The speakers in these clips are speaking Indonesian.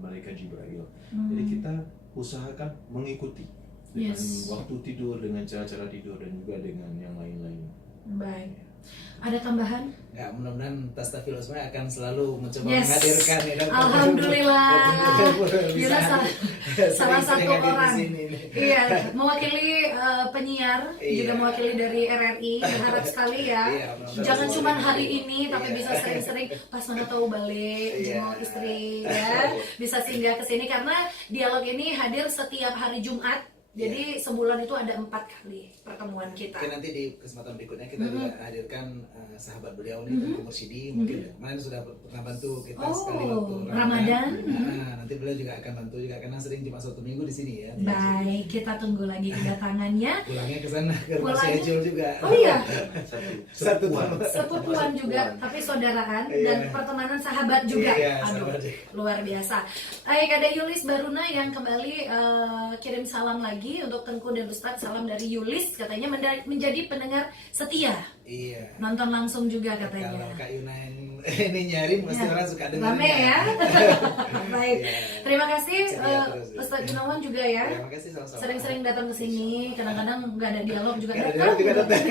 malaikat Jibril. Jadi kita usahakan mengikuti dengan waktu tidur, dengan cara-cara tidur, dan juga dengan yang lain-lain. Baik. Ada tambahan? Ya, mudah-mudahan Tastafil Usma akan selalu mencoba menghadirkan ya. Alhamdulillah. Kita salah satu orang. Iya, mewakili penyiar, juga mewakili dari RRI. Berharap sekali ya. Jangan cuma hari ini, tapi bisa sering-sering pas mana tahu balik jenguk istri ya. Bisa singgah ke sini karena dialog ini hadir setiap hari Jumat. Jadi sebulan itu ada 4 kali pertemuan kita. Mungkin nanti di kesempatan berikutnya kita juga hadirkan sahabat beliau nih, Tengku Mursidi. Mungkin kemarin sudah pernah bantu kita sekali waktu Ramadan. Nanti beliau juga akan bantu juga karena sering cuma 1 minggu di sini ya. Baik, kita tunggu lagi kedatangannya. Pulangnya ke sana ke rumah Syajul juga. Oh iya. Sepupuan juga, tapi saudaraan dan pertemanan sahabat juga. Aduh, luar biasa. Baik, ada Yulis Baruna yang kembali kirim salam lagi untuk Tengku dan Ustadz. Salam dari Yulis, katanya menjadi pendengar setia. Iya. Nonton langsung juga katanya. Kalau Kak Yuna ini nyari mesti orang suka dengarnya. Rame ya. Baik. Terima kasih Ustadz Gunawan juga ya. Terima kasih sama-sama. Sering-sering datang ke sini. Kadang-kadang nggak ada dialog juga Nggak ada datang. dialog juga datang.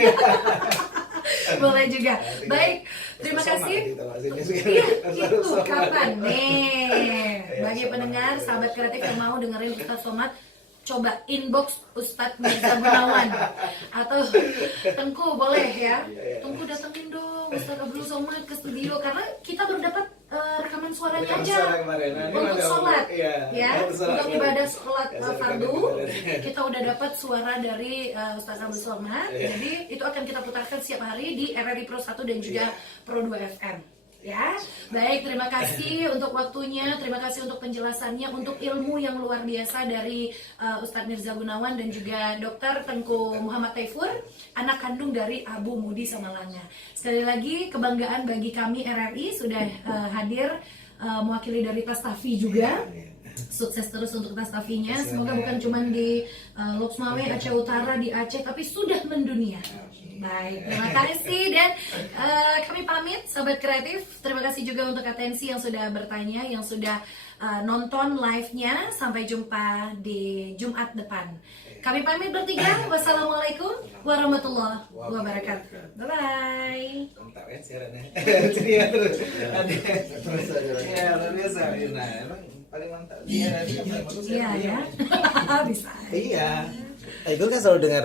Boleh juga. Baik, terima kasih. Iya, itu kapan nih? Bagi pendengar, sahabat kreatif yang mau dengerin Ustadz Somad, coba inbox Ustadz Mirza Gunawan atau Tengku boleh ya. Tengku datengin dong Ustadz Abdul Somad ke studio karena kita baru dapat rekaman suaranya aja untuk sholat ya, untuk ibadah sholat fardu kita udah dapat suara dari Ustadz Abdul Somad. Jadi itu akan kita putarkan setiap hari di RRI Pro 1 dan juga Pro 2 FM. Ya, baik, terima kasih untuk waktunya, terima kasih untuk penjelasannya, untuk ilmu yang luar biasa dari Ustadz Mirza Gunawan dan juga Dr. Tengku Muhammad Taifur, anak kandung dari Abu Mudi Samalanga. Sekali lagi kebanggaan bagi kami RRI sudah hadir mewakili dari Tastafi juga. Sukses terus untuk Tastafinya. Semoga bukan cuma di Loksmawe, Aceh Utara, di Aceh, tapi sudah mendunia. Baik, terima kasih dan kami pamit sahabat kreatif. Terima kasih juga untuk atensi yang sudah bertanya, yang sudah nonton live-nya. Sampai jumpa di Jumat depan. Kami pamit bertiga. Wassalamualaikum warahmatullahi wabarakatuh. Bye bye. Mantap ya siarannya. Ceria terus. Terus aja. Ya, luar biasa. Nah, emang paling mantap. Iya ya. Bisa. Iya. Itu kan selalu dengar